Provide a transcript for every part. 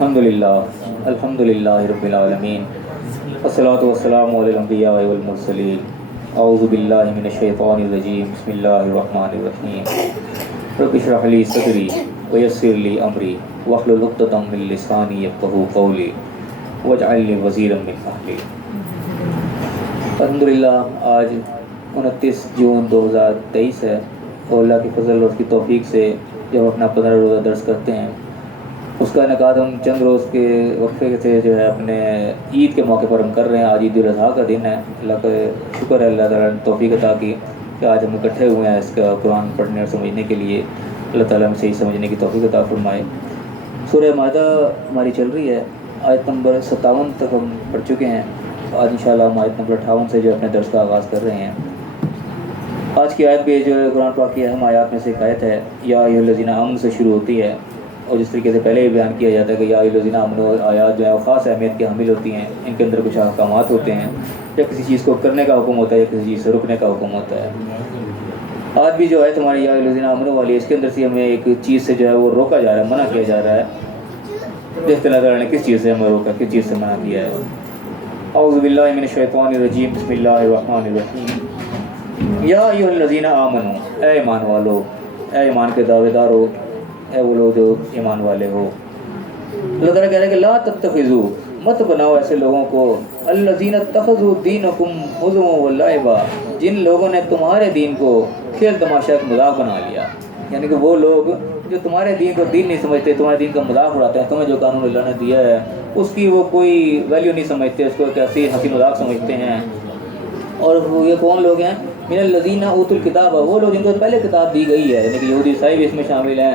الحمد للہ رب العالمین والصلاة والسلام علی الانبیاء والمرسلین اعوذ باللہ من الشیطان الرجیم بسم اللہ الرحمن الرحیم رب اشرح لی صدری ویسر لی امری واحلل عقدۃ من لسانی یفقہوا قولی واجعل لی وزیرا من اہلی۔ الحمدللہ آج 29 جون 2023 ہے اور اللہ کی فضل اور اس کی توفیق سے جب اپنا 15 روزہ درس کرتے ہیں اس کا انعقاد ہم چند روز کے وقفے سے جو ہے اپنے عید کے موقع پر ہم کر رہے ہیں۔ آج عید الاضحیٰ کا دن ہے۔ اللہ کا شکر ہے، اللہ تعالیٰ نے توفیق عطا کی کہ آج ہم اکٹھے ہوئے ہیں اس کا قرآن پڑھنے اور سمجھنے کے لیے۔ اللہ تعالیٰ ہم صحیح سمجھنے کی توفیق عطا فرمائے۔ سورہ مائدہ ہماری چل رہی ہے، آیت نمبر 57 تک ہم پڑھ چکے ہیں۔ آج انشاءاللہ ہم آیت نمبر 58 سے جو اپنے درس کا آغاز کر رہے ہیں۔ آج کی آیت بھی جو قرآن پاک کی اہم آیات میں سے ایک آیت ہے، یا ایھا الذین آمنوا سے شروع ہوتی ہے، اور جس طریقے سے پہلے بھی بیان کیا جاتا ہے کہ یا ایھا الذین آمنوا آیات جو ہے وہ خاص اہمیت کی حامل ہوتی ہیں۔ ان کے اندر کچھ احکامات ہوتے ہیں، یا کسی چیز کو کرنے کا حکم ہوتا ہے یا کسی چیز سے رکنے کا حکم ہوتا ہے۔ آج بھی جو آیت ہماری یا ایھا الذین آمنوا والی، اس کے اندر سے ہمیں ایک چیز سے جو ہے وہ روکا جا رہا ہے، منع کیا جا رہا ہے۔ دیکھتے اللہ تعالیٰ نے کس چیز سے ہمیں روکا، کس چیز سے منع کیا ہے۔ اعوذ باللہ من الشیطان الرجیم بسم اللہ الرحمن الرحیم۔ یا ایھا الذین آمنوا، اے ایمان والو، اے ایمان کے دعوے دارو، اے وہ لوگ جو ایمان والے ہو۔ اللہ تعالیٰ کہہ رہے ہیں کہ لا تتخذوا، مت بناؤ ایسے لوگوں کو، الذین اتخذوا دینکم ہزوا ولعبا، جن لوگوں نے تمہارے دین کو کھیل تماشا کا مذاق بنا لیا۔ یعنی کہ وہ لوگ جو تمہارے دین کو دین نہیں سمجھتے، تمہارے دین کا مذاق اڑاتے ہیں، تمہیں جو قانون اللہ نے دیا ہے اس کی وہ کوئی ویلیو نہیں سمجھتے، اس کو ایک ایسی ہنسی مذاق سمجھتے ہیں۔ اور وہ یہ کون لوگ ہیں؟ من الذین اوتوا الکتاب، وہ لوگ جن کو پہلے کتاب دی گئی ہے، یعنی کہ یہودی عیسائی بھی اس میں شامل ہیں۔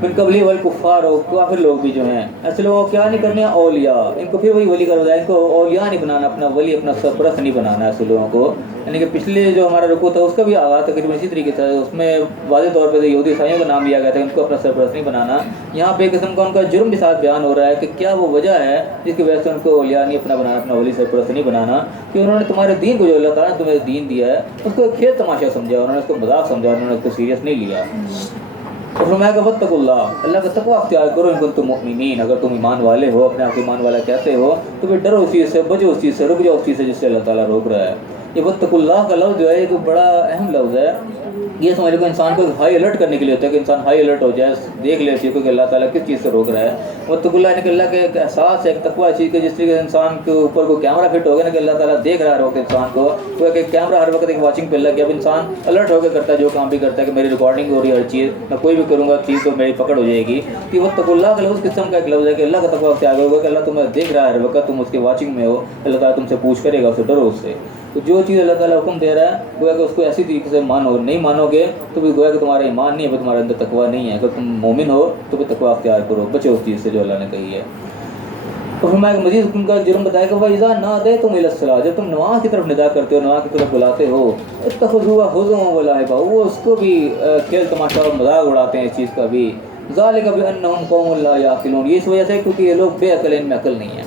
من قبلی والکفار، اور کافر لوگ بھی جو ہیں، ایسے لوگوں کو کیا نہیں کرنے؟ اولیاء، ان کو پھر وہی ولی کا روزہ ہے، ان کو اولیاء نہیں بنانا، اپنا ولی اپنا سرپرست نہیں بنانا ایسے لوگوں کو۔ یعنی کہ پچھلے جو ہمارا رکوع تھا اس کا بھی آغاز تقریباً اسی طریقے سے، اس میں واضح طور پہ یہودی عیسائیوں کا نام لیا گیا تھا، ان کو اپنا سرپرست نہیں بنانا۔ یہاں پہ ایک قسم کا ان کا جرم بھی ساتھ بیان ہو رہا ہے کہ کیا وہ وجہ ہے جس کی وجہ سے ان کو اولیاء نہیں اپنا بنانا، اپنا ولی سرپرست نہیں بنانا، کہ انہوں نے تمہارے دین کو، جو اللہ تعالیٰ نے تمہیں دین دیا ہے، اس کو ایک کھیل تماشا سمجھا، انہوں نے اس کو مذاق سمجھا، انہوں نے اس کو سیریس نہیں لیا۔ اور فرمایا کہ واتقوا اللہ، اللہ کا تقویٰ اختیار کرو، ان کنتم مؤمنین، اگر تم ایمان والے ہو، اپنے آپ کو ایمان والا کہتے ہو تو پھر ڈرو اس چیز سے، بچو اس چیز سے، رک جاؤ اس چیز سے جس سے اللہ تعالیٰ روک رہا ہے۔ یہ واتقوا اللہ کا لفظ جو ہے یہ تو بڑا اہم لفظ ہے۔ یہ سمجھ لو کہ انسان کو ہائی الرٹ کرنے کے لیے ہوتا ہے، کہ انسان ہائی الرٹ ہو جائے، دیکھ لے چیز کو کہ اللہ تعالیٰ کس چیز سے روک رہا ہے۔ واتقوا اللہ، یعنی کہ اللہ کے ایک احساس ہے، ایک تقویٰ چیز کے، جس طریقے سے انسان کے اوپر کوئی کیمرہ فٹ ہو گیا نا، کہ اللہ تعالیٰ دیکھ رہا ہے ہر وقت انسان کو، وہ ایک کیمرہ ہر وقت ایک واچنگ پہ لگ گیا، اب انسان الرٹ ہو کے کرتا ہے، جو کام بھی کرتا ہے کہ میری ریکارڈنگ ہو رہی ہے ہر چیز، میں کوئی بھی کروں گا چیز تو میری پکڑ ہو جائے گی۔ کہ واتقوا اللہ کا لفظ قسم کا ایک لفظ ہے کہ اللہ کا تقویٰ اختیار ہوگا، کہ اللہ تمہیں دیکھ رہا ہے ہر وقت، تم اس کی واچنگ میں ہو، اللہ تعالیٰ تم سے پوچھ کرے گا، اسے ڈرو اس سے۔ تو جو چیز اللہ تعالیٰ حکم دے رہا ہے گویا کہ اس کو ایسی طریقے سے مانو، نہیں مانو گے تو بھی گویا کہ تمہارا ایمان نہیں ہے، تمہارے اندر تقویٰ نہیں ہے۔ اگر تم مومن ہو تو بھی تقویٰ اختیار کرو، بچو اس چیز سے جو اللہ نے کہی ہے۔ تو فرمایا کہ مزید حکم کا جرم بتایا کہ وَإِذَا نَادَيْتُمْ إِلَى الصَّلَاةِ، جب تم نماز کی طرف ندا کرتے ہو، نماز کی طرف بلاتے ہو، اتَّخَذُوهَا هُزُوًا وَلَعِبًا، وہ اس کو بھی کھیل تماشا اور مذاق اڑاتے ہیں اس چیز کا بھی۔ ذَلِكَ بِأَنَّهُمْ قَوْمٌ لَا يَعْقِلُونَ، یہ اس وجہ سے کیونکہ یہ لوگ بے عقل ہیں، ان میں عقل نہیں ہے۔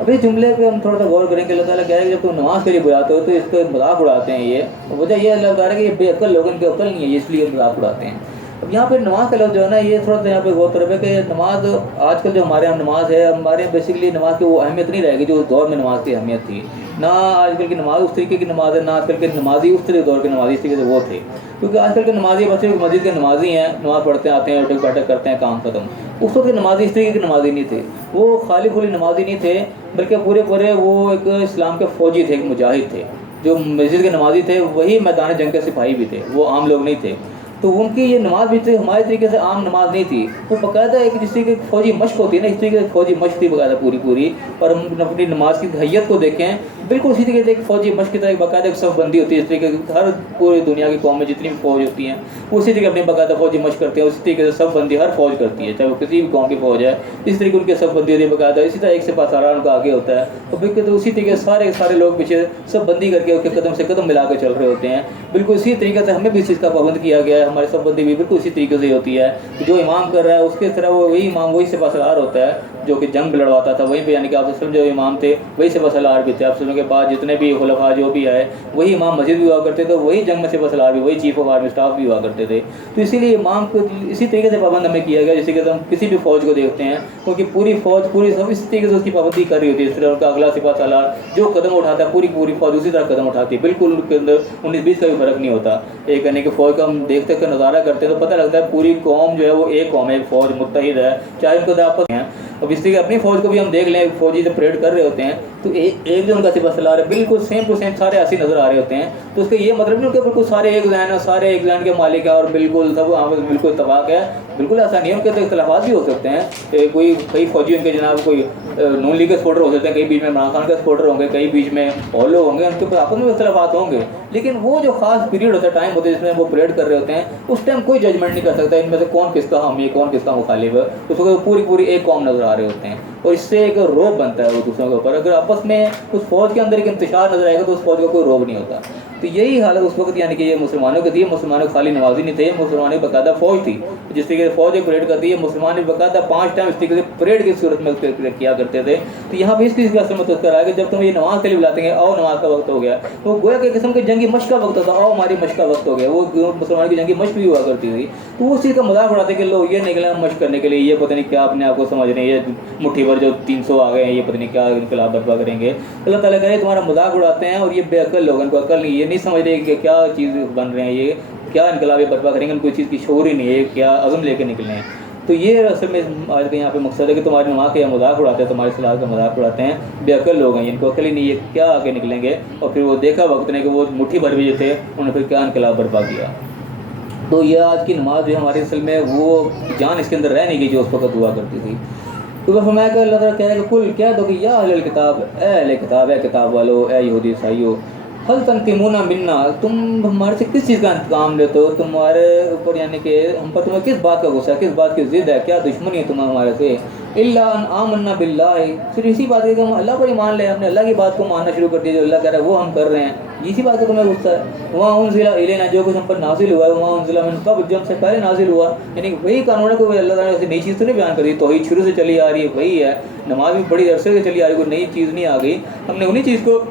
اب اس جملے پہ ہم تھوڑا سا غور کریں کہ اللہ تعالیٰ کہہ رہا ہے کہ جب تم نماز کے لیے بلاتے ہو تو اس کا مذاق اڑاتے ہیں، یہ وجہ یہ اللہ بتا رہا ہے کہ یہ بے عقل لوگ، ان کے عقل نہیں ہے، اس لیے مذاق اڑاتے ہیں۔ اب یہاں پہ نماز کا لفظ جو ہے نا، یہ تھوڑا سا یہاں پہ غور طرف ہے کہ نماز آج کل جو ہمارے یہاں نماز ہے، ہمارے یہاں بیسیکلی نماز کی وہ اہمیت نہیں رہے گی جو اس دور میں نماز کی اہمیت تھی۔ نہ آج کل کی نماز اس طریقے کی نماز ہے، نہ آج کل کے نمازی اس طریقے دور کے نمازی اس طریقے سے وہ تھے، کیونکہ آج کل کے نمازی بس مسجد کے نمازی ہیں، نماز پڑھتے آتے ہیں، اٹھک بیٹھک کرتے ہیں، کام ختم۔ اس وقت کے نمازی اس طریقے کے نمازی نہیں تھے، وہ خالی خالی نمازی نہیں تھے، بلکہ پورے وہ ایک اسلام کے فوجی تھے، ایک مجاہد تھے۔ جو مسجد کے نمازی تھے وہی میدان جنگ کے سپاہی بھی تھے، وہ عام لوگ نہیں تھے۔ تو ان کی یہ نماز بھی تھی، ہمارے طریقے سے عام نماز نہیں تھی، وہ باقاعدہ ایک جس طریقے کی فوجی مشق ہوتی ہے نا، اس طریقے سے فوجی مشق تھی باقاعدہ پوری۔ اور ہم اپنی نماز کی حیت کو دیکھیں، بالکل اسی طریقے سے ایک فوجی مشق کی طرح ایک باقاعدہ ایک صف بندی ہوتی ہے، اس طریقے سے ہر پوری دنیا کی قوم میں جتنی بھی فوج ہوتی ہیں وہ اسی طریقے اپنی باقاعدہ فوجی مشق کرتے ہیں، اسی طریقے سے صف بندی ہر فوج کرتی ہے، چاہے وہ کسی بھی قوم کی فوج ہے، اس طریقے ان کے صف بندی ہوتی ہے باقاعدہ، اسی طرح ایک سپاہ سالار ان کا آگے ہوتا ہے، تو بالکل تو اسی طریقے سے سارے لوگ پیچھے صف بندی کر کے اس کے قدم سے قدم ملا کے چل رہے ہوتے ہیں۔ بالکل اسی طریقے سے ہمیں بھی اس چیز کا پابند کیا گیا ہے، ہماری صف بندی بھی بالکل اسی طریقے سے ہوتی ہے، جو امام کر رہا ہے اس کے طرح وہی امام وہی سپاہ سالار ہوتا ہے، جو کہ جنگ لڑواتا تھا وہیں پہ یعنی کہ آپ وسلم جو امام تھے وہی سپہ سالار بھی تھے. آپ وسلم کے بعد جتنے بھی خلفاء جو بھی آئے وہی امام مسجد بھی ہوا کرتے تھے, وہی جنگ میں سپہ سالار بھی, وہی چیف آف آرمی اسٹاف بھی ہوا کرتے تھے. تو اسی لیے امام کو اسی طریقے سے پابند ہمیں کیا گیا جیسے کہ ہم کسی بھی فوج کو دیکھتے ہیں, کیونکہ پوری فوج پوری سب اس طریقے سے اس کی پابندی کر رہی ہوتی ہے. اس طرح ان کا اگلا سپہ سالار جو قدم اٹھاتا ہے پوری فوج اسی طرح قدم اٹھاتی ہے, بالکل ان کے اندر 19-20 کا بھی فرق نہیں ہوتا. ایک یعنی کہ فوج کا ہم دیکھتے کہ نظارہ کرتے ہیں تو پتہ لگتا ہے پوری قوم جو ہے وہ ایک قوم ہے, فوج متحد ہے, چاہے ان کو آپس ہیں. اب اس طریقے اپنی فوج کو بھی ہم دیکھ لیں, فوجی جب پریڈ کر رہے ہوتے ہیں تو ایک جو ان کا سپہ سالار ہے بالکل سیم ٹو سیم سارے ایسے نظر آ رہے ہوتے ہیں. تو اس کا یہ مطلب نہیں کہ بالکل سارے ایک ذہن ہے, سارے ایک ذہن کے مالک ہیں اور بالکل سب بالکل اتفاق ہے, بالکل ایسا نہیں ہے. ان کے تو اختلافات بھی ہو سکتے ہیں, کوئی کئی فوجی ان کے جناب کوئی نون لیگ کے سپورٹر ہو سکتے ہیں, کئی بیچ میں عمران خان کے سپورٹر ہوں گے, کئی بیچ میں اور لوگ ہوں گے, ان کے آپس میں اختلافات ہوں گے. لیکن وہ جو خاص پیریڈ ہوتا ہے, ٹائم ہوتا ہے جس میں وہ پریڈ کر رہے ہوتے ہیں, اس ٹائم کوئی ججمنٹ نہیں کر سکتا ان میں سے کون کس کا حامی ہے کون کس کا مخالف ہے. اس کو پوری ایک قوم نظر آ رہے ہوتے ہیں اور اس سے ایک روب بنتا ہے وہ دوسروں کے اوپر. اگر آپس میں اس فوج کے اندر ایک انتشار نظر آئے گا تو اس فوج کا کوئی روب نہیں ہوتا. تو یہی حالت اس وقت یعنی کہ یہ مسلمانوں کی تھی. مسلمانوں کو خالی نمازی نہیں تھے, مسلمانوں کی باقاعدہ فوج تھی. جس طریقے سے فوج ایک پریڈ کرتی ہے, مسلمان باقاعدہ 5 ٹائم اس طریقے سے پریڈ کی صورت میں کیا کرتے تھے. تو یہاں پہ اس چیز کا اثر متذکر آیا کہ جب تم یہ نماز کے لیے بلاتے ہیں, آؤ نماز کا وقت ہو گیا, وہ گویا کہ قسم کے جنگی مشق کا وقت ہوتا, آؤ ہماری مشق کا وقت ہو گیا. وہ مسلمان کی جنگی مشق بھی ہوا کرتی تھی. تو وہ اس چیز کا مذاق اڑاتے کہ لوگ یہ نکلے مشق کرنے کے لیے, یہ پتہ نہیں کیا اپنے آپ کو سمجھ رہے ہیں, یہ مٹھی بھر جو 300 آ گئے ہیں, یہ پتہ نہیں کیا انقلاب برپا کریں گے. اللہ تعالیٰ کہے تمہارا مذاق اڑاتے ہیں اور یہ بے عقل لوگ, ان کو عقل نہیں, یہ نہیں سمجھ رہے کہ کیا چیز بن رہے ہیں, یہ کیا انقلاب برپا کریں گے, ان کو چیز کی شعور ہی نہیں ہے, کیا عزم لے کے نکلے ہیں. تو یہ اصل میں آج کے یہاں پہ مقصد ہے کہ تمہاری نماز کا مذاق اڑاتے ہیں, تمہاری صلاح کا مذاق اڑاتے ہیں, بے عقل لوگ ہیں, ان کو عقل ہی نہیں ہے کیا آگے نکلیں گے. اور پھر وہ دیکھا وقت نے کہ وہ مٹھی بھر بھی جو تھے انہوں نے پھر کیا انقلاب برپا کیا. تو یہ آج کی نماز جو ہماری اصل میں وہ جان اس کے اندر رہ نہیں گئی جو اس وقت ہوا کرتی تھی. تو بس فرمایا کہ اللہ تعالیٰ کہہ رہے کہ کل کہہ دو کہ یا اہل کتاب, اے اہل کتاب, اے کتاب والو, اے یہودی عیسائیو, حل تنقمون منا, تم ہمارے سے کس چیز کا انتقام لیتے ہو, تمہارے اوپر یعنی کہ ہم پر تمہیں کس بات کا غصہ ہے, کس بات کی ضد ہے, کیا دشمنی ہے تمہیں ہمارے سے. الا ان آمنا باللہ, صرف اسی بات ہے کہ ہم اللہ پر ایمان لیں, ہم نے اللہ کی بات کو ماننا شروع کر دیا, جو اللہ کہہ رہا ہے وہ ہم کر رہے ہیں. اسی بات کا تمہیں غصہ ہے. وہاں انزل الینا, جو کچھ ہم پر نازل ہوا ہے, وہاں انزل من قبل, جو ہم سے پہلے نازل ہوا, یعنی وہی قانون ہے. کوئی اللہ تعالیٰ نے نئی چیز تو نہیں بیان کری, توحید شروع سے چلی آ رہی ہے, وہی ہے. نماز بھی بڑی عرصے سے چلی آ رہی ہے, کوئی نئی چیز نہیں آ گئی. ہم نے انہی چیز کو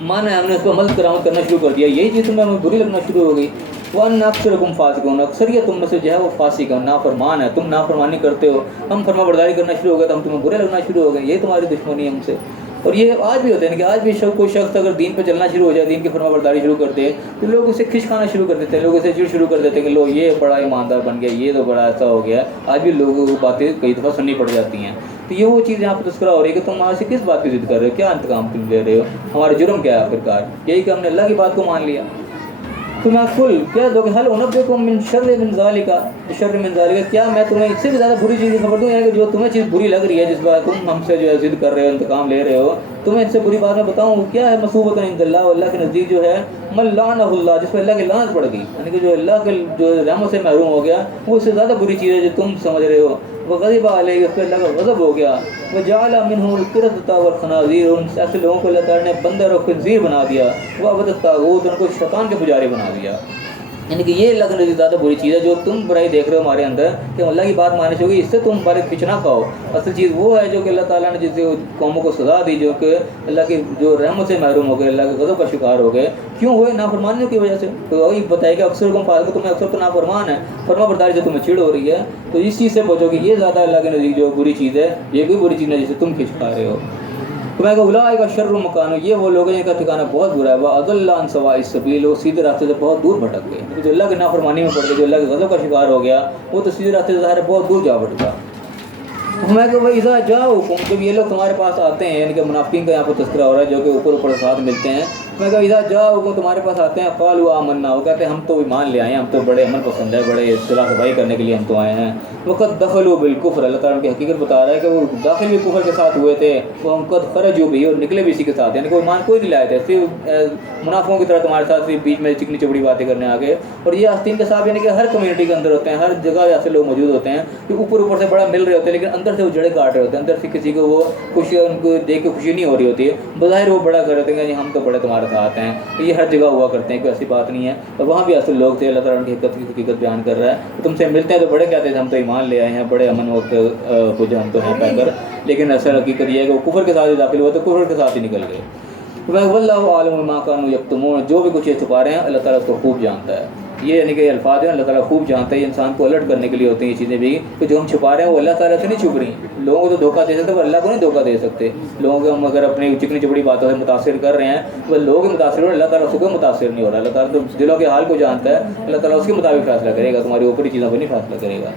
مانا ہے, ہم نے اس کو عمل کرنا شروع کر دیا. یہی چیز تمہیں ہمیں بری لگنا شروع ہو گئی. وَأَنَّ أَكْثَرَكُمْ فَاسِقُونَ, اکثریت تم میں سے جو ہے وہ فاسق ہے, نافرمان ہے, تم نافرمانی کرتے ہو. ہم فرما برداری کرنا شروع ہو گئے تو ہم تمہیں برے لگنا شروع ہو گئے. یہ تمہاری دشمنی ہے ہم سے. اور یہ آج بھی ہوتے ہیں کہ آج بھی کوئی شخص اگر دین پہ چلنا شروع ہو جائے, دین کی فرما برداری شروع کرتے ہیں, تو لوگ اسے کھچ کھانا شروع کر دیتے ہیں, لوگ اسے چڑ شروع کر دیتے ہیں کہ لو یہ بڑا ایماندار بن گیا, یہ تو بڑا ایسا ہو گیا. آج بھی لوگوں کو باتیں کئی دفعہ سننی پڑ جاتی ہیں. تو یہ وہ چیز یہاں پہ تذکرہ ہو رہی ہے کہ تم آج سے کس بات کی ضد کر رہے ہو, کیا انتقام تم لے رہے ہو, ہمارے جرم کیا ہے آخرکار, یہی کہ ہم نے اللہ کی بات کو مان لیا. تو میں کل کہہ دو کہ حل انبئکم من شر من ذالک, شر من ذالک, کیا میں تمہیں اس سے بھی زیادہ بری چیز خبر دوں, یعنی کہ جو تمہیں چیز بری لگ رہی ہے, جس بات تم ہم سے جو ہے ضد کر رہے ہو, انتقام لے رہے ہو, تمہیں اس سے بری بات میں بتاؤں کیا ہے. مصوبۃ عند اللہ, اللہ کے نزدیک جو ہے, من لعنہ اللہ, جس پر اللہ کی لعنت پڑ گئی, یعنی کہ جو اللہ کے جو رحمت سے محروم ہو گیا, وہ اس سے زیادہ بری چیز ہے جو تم سمجھ رہے ہو. وغضب علیہ, اس پہ اللہ کا غضب ہو گیا. وجعل منهم القردۃ والخنازیر, ایسے لوگوں کو اللہ تعالیٰ نے بندر اور خنزیر بنا دیا. وعبد الطاغوت, ان کو شیطان کے پجاری بنا دیا. یعنی کہ یہ اللہ کے نزدیک زیادہ بری چیز ہے جو تم برائی دیکھ رہے ہو ہمارے اندر, کہ ہم اللہ کی بات ماننے چاہیے, اس سے تم ہمارے پیچھے نہ کھاؤ. اصل چیز وہ ہے جو کہ اللہ تعالیٰ نے جس قوموں کو سزا دی, جو کہ اللہ کی جو رحمت سے محروم ہو گئے, اللہ کے غضب کا شکار ہو گئے. کیوں ہوئے؟ نافرمانیوں کی وجہ سے. تو وہی بتائے کہ اکثر کم فاسق, تمہیں اکثر تو نافرمان ہے, فرما برداری سے تمہیں چڑ ہو رہی ہے. تو اس چیز سے بچو کہ یہ زیادہ اللہ کے نزدیک جو بری چیز ہے, یہ کوئی بری چیز نہیں جسے تم کھینچ کھا رہے ہو. تو میں کہا اولئک شر مکان, یہ وہ لوگ ہیں جن کا ٹھکانہ بہت برا ہے. وَأَضَلَّ عَن سَوَاءِ السَّبِيلِ, وہ سیدھے راستے سے بہت دور بھٹک گئے. جو اللہ کی نافرمانی میں پڑ گئے, جو اللہ کے غضب کا شکار ہو گیا, وہ تو سیدھے راستے سے ظاہر بہت دور جا بھٹکا. میں کہ بھائی اذا جاؤکم, جب یہ لوگ تمہارے پاس آتے ہیں, یعنی کہ منافقین کا یہاں پر تذکرہ ہو رہا ہے جو کہ اوپر ساتھ ملتے ہیں. میں کہا اذا جاؤکم, تمہارے پاس آتے ہیں, قالوا آمنا, وہ کہتے ہیں ہم تو ایمان لے آئے ہیں, ہم تو بڑے امن پسند ہے, بڑے اصلاح صفائی کرنے کے لیے ہم تو آئے ہیں. وقد دخلوا بالکفر, اللہ تعالیٰ کی حقیقت بتا رہا ہے کہ وہ داخل بھی کفر کے ساتھ ہوئے تھے. وہ ہم قد خرجوا بھی, اور نکلے بھی اسی کے ساتھ, یعنی کہ ایمان کوئی نہیں لائے تھے, صرف منافقوں کی طرح تمہارے ساتھ صرف بیچ میں چکنی چپڑی باتیں کرنے آگے. اور یہ آستین کے ساتھ یعنی کہ ہر کمیونٹی کے اندر ہوتے ہیں, ہر جگہ ایسے لوگ موجود ہوتے ہیں کہ اوپر سے بڑا مل رہے ہوتے ہیں, لیکن اندر سے وہ جڑے کاٹ رہے ہوتے ہیں, اندر سے کسی کو وہ خوشی, ان کو دیکھ کے خوشی نہیں ہو رہی ہوتی ہے. بظاہر وہ بڑا کر رہے ہوتے ہیں کہ ہم تو بڑے تمہارے ہمارے ساتھ ہیں. یہ ہر جگہ ہوا کرتے ہیں، کوئی ایسی بات نہیں ہے. اور وہاں بھی ایسے لوگ تھے. اللہ تعالیٰ کی حقیقت بیان کر رہا ہے. تم سے ملتے ہیں تو بڑے کہتے ہیں ہم تو ایمان لے آئے ہیں، بڑے امن وقت کچھ ہم تو ہیں پہ کر، لیکن اصل حقیقت یہ ہے کہ وہ کفر کے ساتھ ہی داخل ہوا تو کفر کے ساتھ ہی نکل گئے. واللہ عالم بما كانوا یکتمون، جو بھی کچھ یہ چھپا رہے ہیں اللہ تعالیٰ اس کو خوب جانتا ہے. یہ یعنی کہ الفاظ ہیں اللہ تعالیٰ خوب جانتا ہے. یہ انسان کو الرٹ کرنے کے لیے ہوتی ہیں یہ چیزیں بھی، کہ جو ہم چھپا رہے ہیں وہ اللہ تعالیٰ سے نہیں چھپ رہی. لوگوں کو تو دھوکہ دے سکتے، وہ اللہ کو نہیں دھوکہ دے سکتے. لوگوں کو ہم اگر اپنی چکنی چپڑی باتوں سے متاثر کر رہے ہیں وہ لوگ ہی متاثر ہو رہے ہیں، اللہ تعالیٰ اس کو متاثر نہیں ہو رہا. اللہ تعالیٰ تو دلوں کے حال کو جانتا ہے. اللہ تعالیٰ اس کے مطابق فیصلہ کرے گا، تمہاری اوپری چیزوں پہ نہیں فیصلہ کرے گا.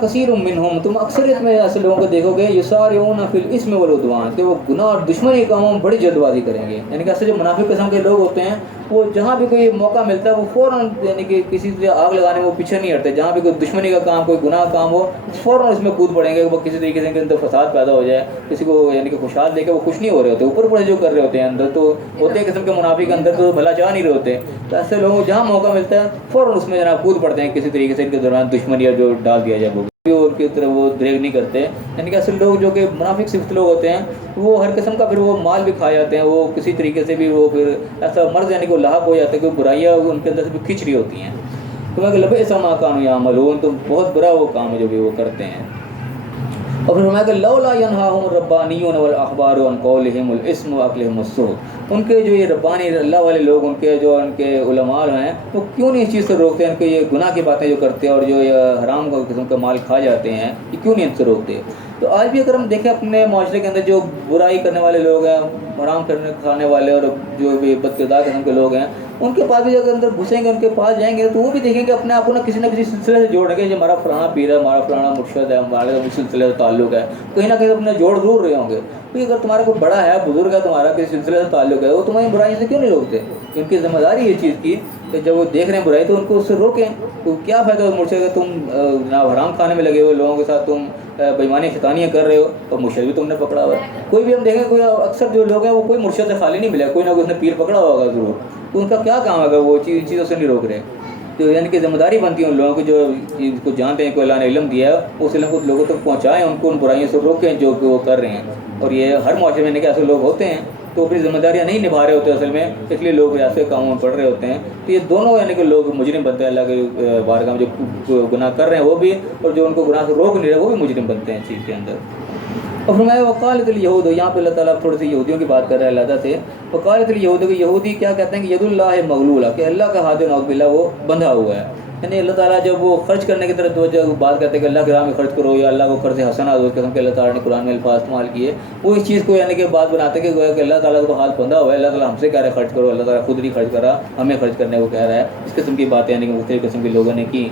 کثیر منہم، تم اکثریت میں ایسے لوگوں کو دیکھو گے یسارعون فی الاسم والعدوان، کہ وہ گناہ اور دشمنی کاموں میں بڑی جلد بازی کریں گے. یعنی کہ ایسے جو منافق قسم کے لوگ ہوتے ہیں وہ جہاں بھی کوئی موقع ملتا ہے وہ فوراً یعنی کہ کسی سے آگ لگانے میں وہ پیچھے نہیں ہٹتے. جہاں بھی کوئی دشمنی کا کام، کوئی گناہ کام ہو فوراً اس میں کود پڑیں گے. وہ کسی طریقے سے ان کے اندر فساد پیدا ہو جائے، کسی کو یعنی کہ خوشحال دے کے وہ خوش نہیں ہو رہے ہوتے، اوپر اوپر جو کر رہے ہوتے ہیں اندر تو ہوتے ہیں قسم کے منافق اندر تو بھلا چاہ نہیں رہے ہوتے. تو ایسے لوگوں کو جہاں موقع ملتا ہے فوراً اس میں جناب کود پڑتے ہیں، کسی طریقے سے ان کے دوران دشمنی جو ڈال دیا جائے وہ کی طرف وہ دریغ نہیں کرتے. یعنی کہ ایسے لوگ جو کہ منافق صفت لوگ ہوتے ہیں وہ ہر قسم کا پھر وہ مال بھی کھا جاتے ہیں. وہ کسی طریقے سے بھی وہ پھر ایسا مرض یعنی کہ وہ لاحق ہو جاتے ہیں کہ برائیاں ان کے اندر سے بھی کھنچ رہی ہوتی ہیں. تو میں لبئس ما کانوا یعملون، تو بہت برا وہ کام ہے جو بھی وہ کرتے ہیں. اور پھر فرمایا کہ لولا ینہاہم الربانیون والاحبار عن قولہم الاسم واکلہم السحت، ان کے جو یہ ربانی اللہ والے لوگ، ان کے جو ان کے علماء ہیں وہ کیوں نہیں اس چیز سے روکتے ہیں کہ یہ گناہ کی باتیں جو کرتے ہیں اور جو یہ حرام قسم کا مال کھا جاتے ہیں یہ کیوں نہیں ان سے روکتے. تو آج بھی اگر ہم دیکھیں اپنے معاشرے کے اندر جو برائی کرنے والے لوگ ہیں، حرام کھانے والے اور جو بھی بد کردار قسم کے لوگ ہیں، ان کے پاس بھی اگر اندر گھسیں گے، ان کے پاس جائیں گے تو وہ بھی دیکھیں گے اپنے آپ کو نہ کسی سلسلے سے جوڑیں گے. جو ہمارا فلانا پیر ہے، ہمارا فلانا مرشد ہے، ہمارے اس سلسلے سے تعلق ہے، کہیں نہ کہیں اپنے جوڑ ضرور رہے ہوں گے. کیونکہ اگر تمہارا کوئی بڑا ہے، بزرگ ہے، تمہارا کسی سلسلے سے تعلق ہے، وہ تمہاری برائی سے کیوں نہیں روکتے؟ ان کی ذمہ داری یہ چیز کی کہ جب وہ دیکھ رہے ہیں برائی تو ان کو اس سے روکیں. تو کیا فائدہ اس مرشد کا، تم جناب حرام کھانے میں لگے ہوئے لوگوں کے ساتھ تم بےمانی شیطانیاں کر رہے ہو اور مرشد بھی تم نے پکڑا ہوا ہے. کوئی بھی ہم دیکھیں کوئی اکثر جو لوگ ہیں وہ کوئی مرشد سے خالی نہیں ملے، کوئی نہ کوئی اس نے پیر پکڑا ہوگا ضرور. تو ان کا کیا کام ہے اگر وہ چیزوں سے نہیں روک رہے؟ تو یعنی کہ ذمہ داری بنتی ہے ان لوگوں کی جو چیز کو جانتے ہیں کہ اللہ نے علم دیا ہے اس علم کو لوگوں تک پہنچائیں، ان کو ان برائیوں سے روکیں جو کہ وہ کر رہے ہیں. اور یہ ہر معاشرے میں کہ ایسے لوگ ہوتے ہیں تو اپنی ذمہ داریاں نہیں نبھا رہے ہوتے اصل میں، اس لیے لوگ ایسے کاموں میں پڑ رہے ہوتے ہیں. تو یہ دونوں یعنی کہ لوگ مجرم بنتے ہیں اللہ کے بارگاہ میں، جو گناہ کر رہے ہیں وہ بھی اور جو ان کو گناہ سے روک نہیں رہے وہ بھی مجرم بنتے ہیں اس چیز کے اندر. اور فرمایا وقالت الیہود، یہاں پہ اللہ تعالیٰ تھوڑی سی یہودیوں کی بات کر رہا ہے اللہ سے. وقالت الیہود، کہ یہودی کیا کہتے ہیں کہ ید اللہ مغلولہ، کہ اللہ کا ہاتھ نعوذ باللہ وہ بندھا ہوا ہے. یعنی اللہ تعالیٰ جب وہ خرچ کرنے کی طرف توجہ بات کرتے ہیں کہ اللہ کے راہ میں خرچ کرو یا اللہ کو قرض حسنہ دو، اس قسم کے اللہ تعالیٰ نے قرآن میں الفاظ استعمال کیے، وہ اس چیز کو یعنی کہ بات بناتے ہیں کہ اللہ تعالیٰ کو ہاتھ بندھا ہوا ہے، اللہ تعالیٰ ہم سے کہہ رہا ہے خرچ کرو، اللہ تعالیٰ خود نہیں خرچ کر رہا، ہمیں خرچ کرنے کو کہہ رہا ہے. اس قسم کی باتیں یعنی کہ مختلف قسم کے لوگوں نے کی.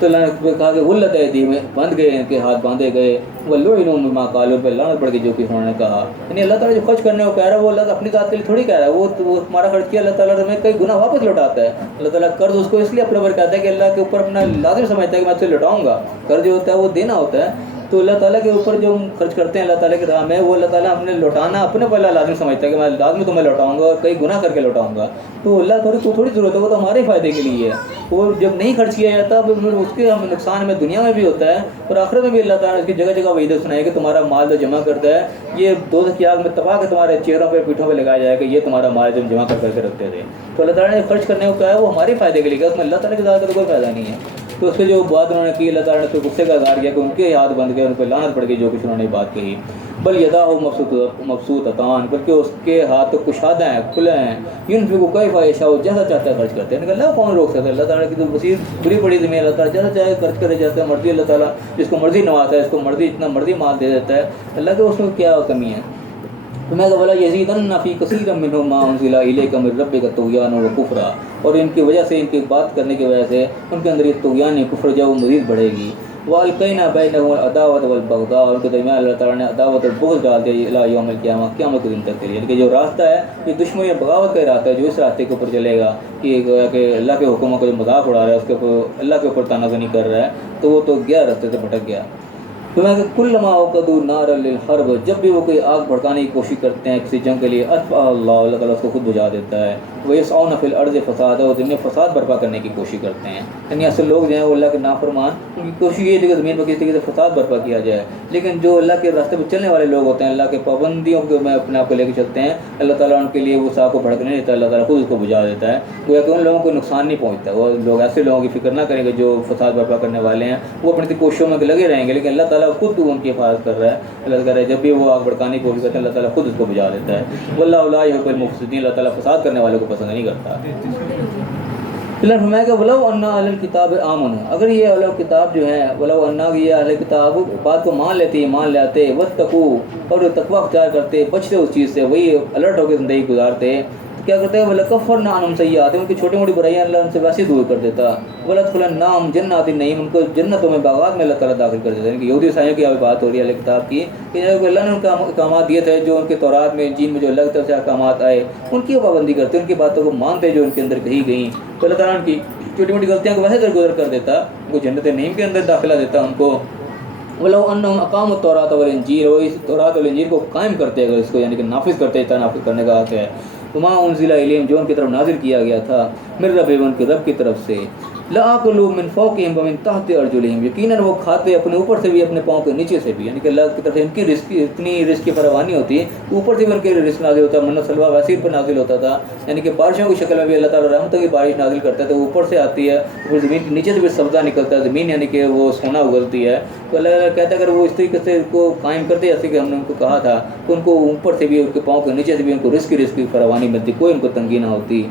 تو اللہ نے کہا کہ غلت ایدیہم، بند گئے ان کے ہاتھ باندھے گئے، ولعنوا بما قالوا، پہ لعنت پڑ گئی جو کہ انہوں نے کہا. یعنی اللہ تعالیٰ جو خرچ کرنے کو کہہ رہا ہے وہ اللہ اپنی ذات کے لیے تھوڑی کہہ رہا ہے، وہ ہمارا خرچ کیا اللہ تعالیٰ ہمیں کئی گناہ واپس لوٹاتا ہے. اللہ تعالیٰ قرض اس کو اس لیے اپنے اوپر کہتا ہے کہ اللہ کے اوپر اپنا لازم سمجھتا ہے کہ میں اسے لوٹاؤں گا. قرض جو ہوتا ہے وہ دینا ہوتا ہے، تو اللہ تعالیٰ کے اوپر جو ہم خرچ کرتے ہیں اللہ تعالیٰ کے راہ میں وہ اللہ تعالیٰ ہم نے لوٹانا اپنے پر لازم سمجھتا ہے کہ میں لازم تمہیں لوٹاؤں گا اور کئی گناہ کر کے لوٹاؤں گا. تو اللہ تھوڑی ضرورت ہے، وہ تو ہمارے فائدے کے لیے ہے. وہ جب نہیں خرچ کیا جاتا پھر اس کے ہم نقصان ہمیں دنیا میں بھی ہوتا ہے اور آخرت میں بھی. اللہ تعالیٰ اس کی جگہ جگہ وعید سنائے کہ تمہارا مال جو جمع کرتا ہے یہ دوزخ کی آگ میں تباہ کے تمہارے چہروں پہ پیٹھوں پہ لگایا جائے کہ یہ تمہارا مال جو جمع کر کے رکھتے تھے. تو اللہ تعالیٰ نے خرچ کرنے کو کہا ہے وہ ہمارے فائدے کے لیے، اس میں اللہ تعالیٰ کے ذات کا کوئی فائدہ نہیں ہے. تو اس پہ جو بات انہوں نے کی اللہ تعالیٰ نے تو غصے کا اظہار کیا کہ ان کے ہاتھ بند گئے، ان پہ لعنت پڑ گئی جو کچھ انہوں نے بات کہی. بل یداہ مبسوطتان، بلکہ اس کے ہاتھ تو کشادہ ہیں، کھلے ہیں. ینفق کیف یشاء، جیسا چاہتا ہے خرچ کرتے ہیں. اللہ کون روک سکتا ہے؟ اللہ تعالیٰ کی تو وسیع بڑی بڑی زمین، اللہ تعالیٰ جیسا چاہے خرچ کرے، جیسا مرضی اللہ تعالیٰ جس کو مرضی نوازتا ہے، اس کو مرضی اتنا مرضی مال دے دیتا ہے. اللہ کے اس میں کیا کمی ہے؟ تو میں ولا یزیدن فی کثیر منہم ما انزل الیک من ربک طغیانا وکفرا، اور ان کی وجہ سے، ان کی بات کرنے کی وجہ سے ان کے اندر یہ طغیان کفر جو وہ مزید بڑھے گی. والقینا بینہم العداوۃ والبغضاء، اور ان کے درمیان اللہ تعالیٰ نے عداوت اور بغض ڈال دیا الی یوم القیامہ، قیامت کے دن تک کے لیے. یعنی کہ جو راستہ ہے یہ دشمنی اور بغاوت کا راستہ ہے، جو اس راستے کے اوپر چلے گا کہ اللہ کے حکموں کا جو مذاق اڑا رہا ہے، اس کے اوپر اللہ کے اوپر تانہ زنی کر رہا ہے، تو وہ تو گیا راستے سے بھٹک گیا. فرمایا کہ کلما اوقدوا نارا للحرب، جب بھی وہ کوئی آگ بھڑکانے کی کوشش کرتے ہیں کسی جنگ کے لیے، اطفأ اللہ تعالیٰ اس کو خود بجھا دیتا ہے۔ وَيَسْعَوْنَ فِي الْأَرْضِ فَسَادًا، اور زمین میں فساد برپا کرنے کی کوشش کرتے ہیں۔ یعنی اصل لوگ جو ہیں وہ اللہ کے نافرمان، ان کی کوشش یہ ہے کہ زمین پر کسی طریقے سے فساد برپا کیا جائے، لیکن جو اللہ کے راستے پہ چلنے والے لوگ ہوتے ہیں، اللہ کے پابندیوں کو میں اپنے آپ کو لے کے چلتے ہیں، اللہ تعالیٰ ان کے لیے وہ آگ کو بھڑکنے نہیں دیتا، اللہ تعالیٰ خود اس کو بجھا دیتا ہے۔ گویا کہ ان لوگوں کو نقصان نہیں پہنچتا۔ وہ لوگ ایسے لوگوں کی فکر نہ کریں گے جو فساد برپا کرنے والے ہیں، وہ اپنی کوششوں میں لگے رہیں گے، لیکن اللہ تعالیٰ خود ان کی حفاظت کر رہا ہے۔ اللہ تعالیٰ جب بھی وہ آگ بھڑکانے کی کوشش کرتے ہیں، اللہ تعالیٰ خود اس کو بجھا دیتا ہے۔ واللہ لا یحب المفسدین، اللہ تعالیٰ فساد کرنے والے کو پسند نہیں کرتا۔ پھر فرمایا کہ ولو انا اہل الکتاب آمنوا، اگر یہ اہل کتاب جو ہے، ولو انا یہ اہل کتاب بات کو مان لیتے، ایمان لے آتے، واتقوا اور تقوی اختیار کرتے، بچتے اس چیز سے، وہی الرٹ ہو کے زندگی گزارتے، تو کیا کرتے ہیں، وَلَكَفَّرْنَا عَنْهُمْ سَيِّئَاتِهِمْ، ان کی چھوٹی موٹی برائیاں اللہ ان سے ویسے دور کر دیتا، وَلَدْخُلَنَّهُمْ جَنَّاتِ النَّعِيمِ، ان کو جنتوں میں باغات میں اللہ تعالیٰ داخل کر دیتا ہے۔ یعنی یہودی عیسائیوں کی بات ہو رہی ہے اہل کتاب کی، کہ اللہ نے ان کا احکامات دیے تھے، جو ان کے تورات میں انجیل میں جو اللہ کی طرف سے احکامات آئے، ان کی پابندی کرتے، ان کی باتوں کو مانتے جو ان کے اندر کہی گئیں، تو اللہ تعالیٰ ان کی چھوٹی موٹی غلطیاں کو ویسے درگزر کر دیتا، ان کو جنت نعیم کے اندر داخلہ دیتا ان کو۔ وَلَوْ أَنَّهُمْ أَقَامُوا التَّوْرَاةَ وَالْإِنْجِيلَ، وہ اس تورات اور انجیل کو قائم کرتے، اگر اس کو یعنی کہ نافذ کرتے، اتنا نافذ کرنے کا حق ہے، وَمَا أُنزِلَ إِلَيْهِمْ، جو ان کی طرف نازل کیا گیا تھا، مِن رَبِّهِمْ، ان کے رب کی طرف سے، لَآكُلُوا مِن فَوْقِهِمْ وَمِن تَحْتِ أَرْجُلِهِمْ، یقیناً وہ کھاتے اپنے اوپر سے بھی اپنے پاؤں کے نیچے سے بھی، یعنی کہ اللہ کی طرف سے ان کی رزق، اتنی رزق کی فراوانی ہوتی ہے، اوپر سے بھی ان کے رزق نازل ہوتا ہے، منت سلوہ ویسے پر نازل ہوتا تھا، یعنی کہ بارشوں کی شکل میں بھی اللہ تعالیٰ رحمتوں کی بارش نازل کرتا ہے، تو اوپر سے آتی ہے، پھر زمین کے نیچے سے بھی سبزہ نکلتا ہے، زمین یعنی کہ وہ سونا اگلتی ہے، تو اللہ تعالیٰ کہتا ہے اگر وہ اس طریقے سے ان کو قائم کرتے جیسے کہ ہم نے ان کو کہا تھا، تو ان کو اوپر سے بھی، ان کے پاؤں کے نیچے سے بھی ان کو رزق کی فراوانی ملتی، کوئی ان کو تنگی نہ ہوتی۔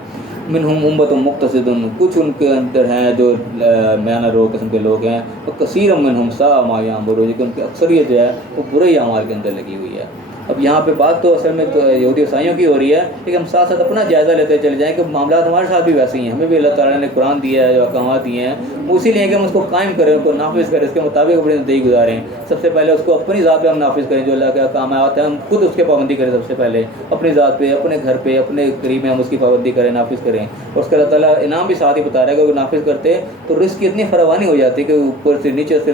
منہم امت مقتصد، کچھ ان کے اندر ہیں جو میانہ رو قسم کے لوگ ہیں، اور کثیر منہم ساء ما یعملون، لیکن ان کی اکثریت جو ہے وہ برے ہی اعمال کے اندر لگی ہوئی ہے۔ اب یہاں پہ بات تو اصل میں یہودی عیسائیوں کی ہو رہی ہے، لیکن ہم ساتھ ساتھ اپنا جائزہ لیتے چلے جائیں کہ معاملات ہمارے ساتھ بھی ویسے ہی ہیں، ہمیں بھی اللہ تعالیٰ نے قرآن دیا ہے، جو احکامات دیے ہیں، وہ اسی لیے کہ ہم اس کو قائم کریں، ان کو نافذ کریں، اس کے مطابق اپنی زندگی گزاریں۔ سب سے پہلے اس کو اپنی ذات پہ ہم نافذ کریں، جو اللہ کے احکامات ہیں ہم خود اس کے پابندی کریں، سب سے پہلے اپنی ذات پہ، اپنے گھر پہ، اپنے قریب میں ہم اس کی پابندی کریں، نافذ کریں، اور اس کا اللہ تعالیٰ انعام بھی ساتھ ہی بتا رہا ہے کہ وہ نافذ کرتے تو رزق کی اتنی فراوانی ہو جاتی ہے کہ اوپر سے نیچے سے،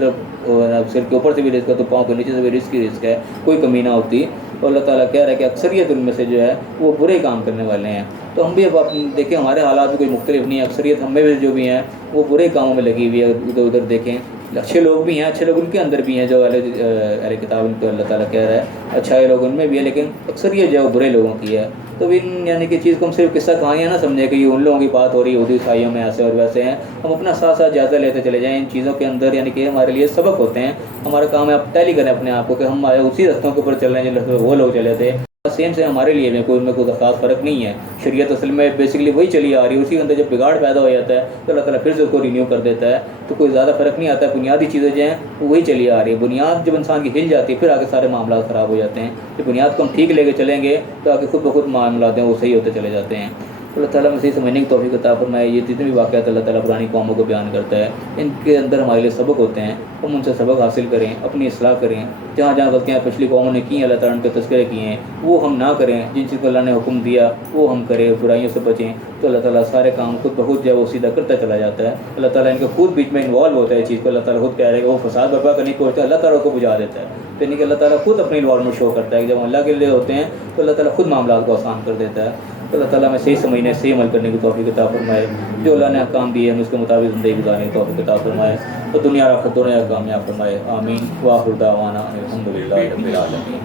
سر کے اوپر سے بھی رزق ہے تو پاؤں کے نیچے سے بھی رزق کی رزق ہے، کوئی کمی نہ ہوتی۔ اور اللہ تعالیٰ کہہ رہا ہے کہ اکثریت ان میں سے جو ہے وہ برے کام کرنے والے ہیں، تو ہم بھی اب دیکھیں ہمارے حالات بھی کوئی مختلف نہیں ہے، اکثریت ہم میں بھی جو بھی ہیں وہ برے کاموں میں لگی ہوئی ہے، ادھر ادھر دیکھیں، اچھے لوگ بھی ہیں، اچھے لوگ ان کے اندر بھی ہیں، جو اہل کتاب ان کو اللہ تعالیٰ کہہ رہا ہے اچھا لوگ ان میں بھی ہے، لیکن اکثریت جو ہے وہ برے لوگوں کی ہے۔ تو ان یعنی کہ چیز کو ہم صرف قصہ کہانیاں نہ سمجھیں کہ یہ ان لوگوں کی بات ہو رہی ہے یہودی عیسائیوں میں ایسے اور ویسے ہیں، ہم اپنا ساتھ ساتھ جائزہ لیتے چلے جائیں ان چیزوں کے اندر، یعنی کہ ہمارے لیے سبق ہوتے ہیں، ہمارا کام ہے آپ ٹیلی کریں اپنے آپ کو کہ ہم اسی رستوں کے اوپر چل رہے ہیں جن رستوں پہ وہ لوگ چلے تھے، سیم سے ہمارے لیے بھی کوئی ان میں کوئی خاص فرق نہیں ہے۔ شریعت اصل میں بیسکلی وہی چلی آ رہی ہے، اسی کے اندر جب بگاڑ پیدا ہو جاتا ہے تو اللہ تعالیٰ پھر سے اس کو رینیو کر دیتا ہے، تو کوئی زیادہ فرق نہیں آتا ہے، بنیادی چیزیں جو ہیں وہی چلی آ رہی ہے، بنیاد جب انسان کی ہل جاتی ہے پھر آگے سارے معاملات خراب ہو جاتے ہیں، کہ بنیاد کو ہم ٹھیک لے کے چلیں گے تو آگے خود بخود معاملات ہیں وہ صحیح ہوتے چلے جاتے ہیں۔ اللہ تعالیٰ میں صحیح سمجھنے کی توفیق عطا فرمائے۔ یہ جتنے بھی واقعات اللہ تعالیٰ پرانی قوموں کو بیان کرتا ہے، ان کے اندر ہمارے لیے سبق ہوتے ہیں، ہم ان سے سبق حاصل کریں، اپنی اصلاح کریں، جہاں جہاں غلطیاں پچھلی قوموں نے کی ہیں اللہ تعالیٰ نے ان کے تذکرے کیے ہیں وہ ہم نہ کریں، جن چیز کو اللہ نے حکم دیا وہ ہم کریں، برائیوں سے بچیں، تو اللہ تعالیٰ سارے کام خود بخود جو ہے وہ سیدھا کرتا چلا جاتا ہے۔ اللہ تعالیٰ ان کے خود بیچ میں انوالو ہوتا ہے، اس چیز کو اللہ تعالیٰ خود کہہ رہے ہیں کہ وہ فساد برپا کرنے کی کوشش، اللہ تعالیٰ کو بجھا دیتا ہے، یعنی کہ اللہ تعالیٰ خود اپنی انوالومنٹ شو کرتا ہے کہ جب ہم اللہ کے لیے ہوتے ہیں تو اللہ تعالیٰ خود معاملات کو آسان کر دیتا ہے۔ تو اللہ تعالیٰ میں صحیح سمجھنے صحیح عمل کرنے کی توفیق عطا فرمائے، جو اللہ نے احکام دیے ہم اس کے مطابق زندگی گزارنے کی توفیق عطا فرمائے، تو دنیا اور آخرت دونوں کامیاب فرمائے، آمین۔ وآخر دعوانا الحمدللہ رب العالمین۔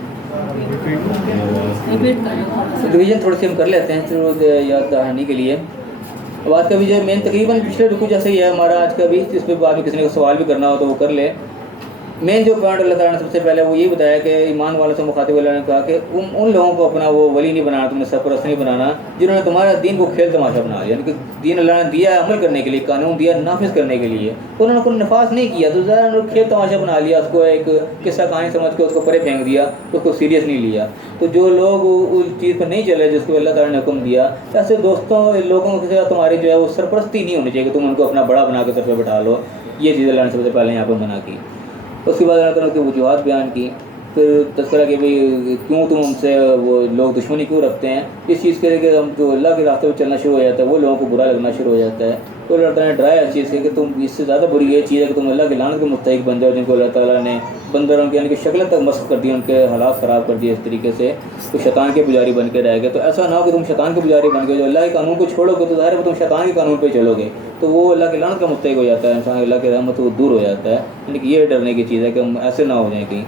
ڈویژن تھوڑی سی ہم کر لیتے ہیں ضرور یاد دہانی کے لیے۔ اب آج کا بھی جو مین تقریباً پچھلے رکوع جیسے ہی ہے ہمارا آج کا بھی، اس پہ بعد میں کسی نے سوال بھی کرنا ہو تو وہ کر لے۔ مین جو پوائنٹ اللہ تعالیٰ نے سب سے پہلے وہ یہ بتایا کہ ایمان والوں سے مخاطب اللہ نے کہا کہ ان لوگوں کو اپنا وہ ولی نہیں بنانا، تم نے سرپرست نہیں بنانا جنہوں نے تمہارا دین کو کھیل تماشا بنا دیا، یعنی کہ دین اللہ نے دیا ہے عمل کرنے کے لیے، قانون دیا نافذ کرنے کے لیے، انہوں نے کوئی نفاذ نہیں کیا تو ذرا انہوں نے کھیل تماشا بنا لیا، اس کو ایک قصہ کہانی سمجھ کے اس کو پرے پھینک دیا، اس کو سیریس نہیں لیا۔ تو جو لوگ اس چیز پر نہیں چلے جس کو اللہ تعالیٰ نے حکم دیا، ایسے دوستوں لوگوں کے ساتھ تمہاری جو ہے وہ سرپرستی نہیں ہونی چاہیے کہ تم ان کو اپنا بڑا بنا کے سر پہ بٹھا لو، یہ چیز اللہ نے سب سے پہلے یہاں پہ منع کی۔ اس کے بعد اللہ تعالیٰ کی وجوہات بیان کی، پھر تذکرہ کہ بھئی کیوں تم ہم سے وہ لوگ دشمنی کیوں رکھتے ہیں، اس چیز کے لیے کہ ہم جو اللہ کے راستے پہ چلنا شروع ہو جاتا ہے وہ لوگوں کو برا لگنا شروع ہو جاتا ہے، تو اللہ تعالیٰ نے ڈرایا اس چیز سے کہ تم اس سے زیادہ بری یہ چیز ہے کہ تم اللہ کی لعنت کے مستحق بن جاؤ، جن کو اللہ تعالیٰ نے بندروں کی یعنی کہ شکل تک مسخ کر دی، ان کے حالات خراب کر دیے اس طریقے سے تو شیطان کے پجاری بن کے رہ گئے. تو ایسا نہ ہو کہ تم شیطان کے پجاری بن گئے جو اللہ کے قانون کو چھوڑو گے تو ظاہر ہے تم شیطان کے قانون پہ چلو گے تو وہ اللہ کے لعنت کا مستحق ہو جاتا ہے انسان، اللہ کی رحمت وہ دور ہو جاتا ہے. یعنی کہ یہ ڈرنے کی چیز ہے کہ ہم ایسے نہ ہو جائیں کہیں.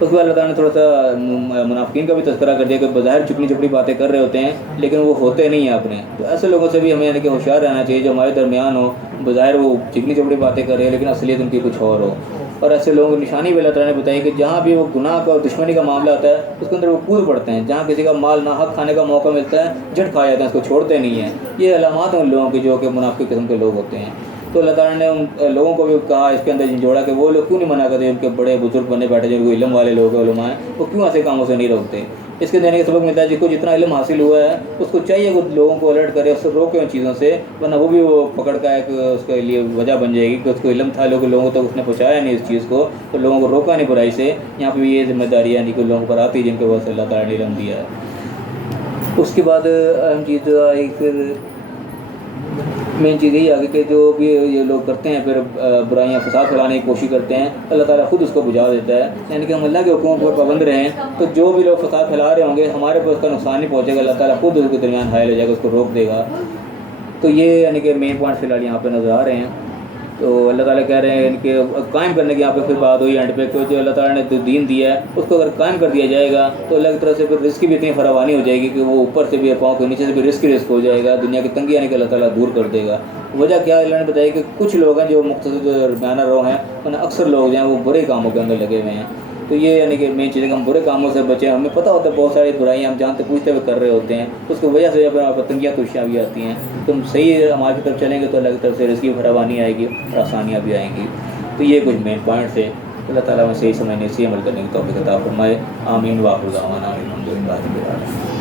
اس کے بعد اللہ تعالیٰ نے تھوڑا سا منافقین کا بھی تذکرہ کر دیا کہ بظاہر چپنی چپڑی باتیں کر رہے ہوتے ہیں لیکن وہ ہوتے نہیں ہیں اپنے. تو ایسے لوگوں سے بھی ہمیں یعنی کہ ہوشیار رہنا چاہیے جو ہمارے درمیان ہو، بظاہر وہ چپنی چپڑی باتیں کر رہے ہیں لیکن اصلیت ان کی کچھ اور ہو. اور ایسے لوگوں کی نشانی بھی اللہ تعالیٰ نے بتائی کہ جہاں بھی وہ گناہ کا اور دشمنی کا معاملہ آتا ہے اس کے اندر وہ کود پڑتے ہیں. جہاں کسی کا مال ناحق کھانے کا موقع ملتا ہے جھٹ کھا جاتے ہیں، اس کو چھوڑتے نہیں ہیں. یہ علامات ہیں ان لوگوں کی جو کہ منافق قسم کے لوگ ہوتے ہیں. تو اللہ تعالیٰ نے ان لوگوں کو بھی کہا اس کے اندر جھنجھوڑا کہ وہ لوگ کیوں نہیں منع کرتے، ان کے بڑے بزرگ بنے بیٹھے جن کو علم والے لوگ ہیں، علماء ہیں، وہ کیوں ایسے کاموں سے نہیں روکتے. اس کے دینے کا سبق ملتا ہے جس کو جتنا علم حاصل ہوا ہے اس کو چاہیے کہ لوگوں کو الرٹ کرے، اس سے روکے ان چیزوں سے، ورنہ وہ بھی وہ پکڑ کا ایک اس کے لیے وجہ بن جائے گی کہ اس کو علم تھا لوگوں تک اس نے پہنچایا نہیں اس چیز کو، تو لوگوں کو روکا نہیں برائی سے. یہاں پہ بھی یہ ذمہ داری ہے کہ لوگوں پر آتی ہے جن کے وجہ سے اللہ تعالیٰ نے علم دیا ہے. اس کے بعد اہم چیز آئی پھر مین چیز یہی آگے کہ جو بھی یہ لوگ کرتے ہیں پھر برائیاں فساد پھیلانے کی کوشش کرتے ہیں اللہ تعالیٰ خود اس کو بجھا دیتا ہے. یعنی کہ ہم اللہ کے حکموں پر پابند رہیں تو جو بھی لوگ فساد پھیلا رہے ہوں گے ہمارے پر اس کا نقصان نہیں پہنچے گا، اللہ تعالیٰ خود اس کے درمیان حائل ہو جائے گا، اس کو روک دے گا. تو یہ یعنی کہ مین پوائنٹ فی الحال یہاں پہ نظر آ رہے ہیں. تو اللہ تعالیٰ کہہ رہے ہیں کہ قائم کرنے کی یہاں پہ پھر بات ہوئی اینڈ پہ کہ جو اللہ تعالیٰ نے جو دین دیا ہے اس کو اگر قائم کر دیا جائے گا تو اللہ کی طرف سے پھر رزق کی بھی اتنی فراوانی ہو جائے گی کہ وہ اوپر سے بھی پاؤں کے نیچے سے بھی رزق ہو جائے گا. دنیا کی تنگی یعنی کہ اللہ تعالیٰ دور کر دے گا. وجہ کیا اللہ نے بتایا کہ کچھ لوگ ہیں جو مختصر درمیانہ رو ہیں ورنہ اکثر لوگ جو ہیں وہ برے کاموں کے اندر لگے ہوئے ہیں. تو یہ یعنی کہ مین چیز ہے کہ ہم برے کاموں سے بچیں. ہمیں پتہ ہوتا ہے بہت ساری برائیاں ہم جانتے پوچھتے ہوئے کر رہے ہوتے ہیں، اس کی وجہ سے جب تنگیاں توشیاں بھی آتی ہیں. تم صحیح ہماری کی طرف چلیں گے تو اللہ کی طرف سے رزق کی فراوانی آئے گی اور آسانیاں بھی آئیں گی. تو یہ کچھ مین پوائنٹس ہے. اللہ تعالیٰ میں صحیح سمجھنے سے عمل کرنے کی توفیق عطا فرمائے. آمین. واخر دعوانا الحمدللہ رب العالمین.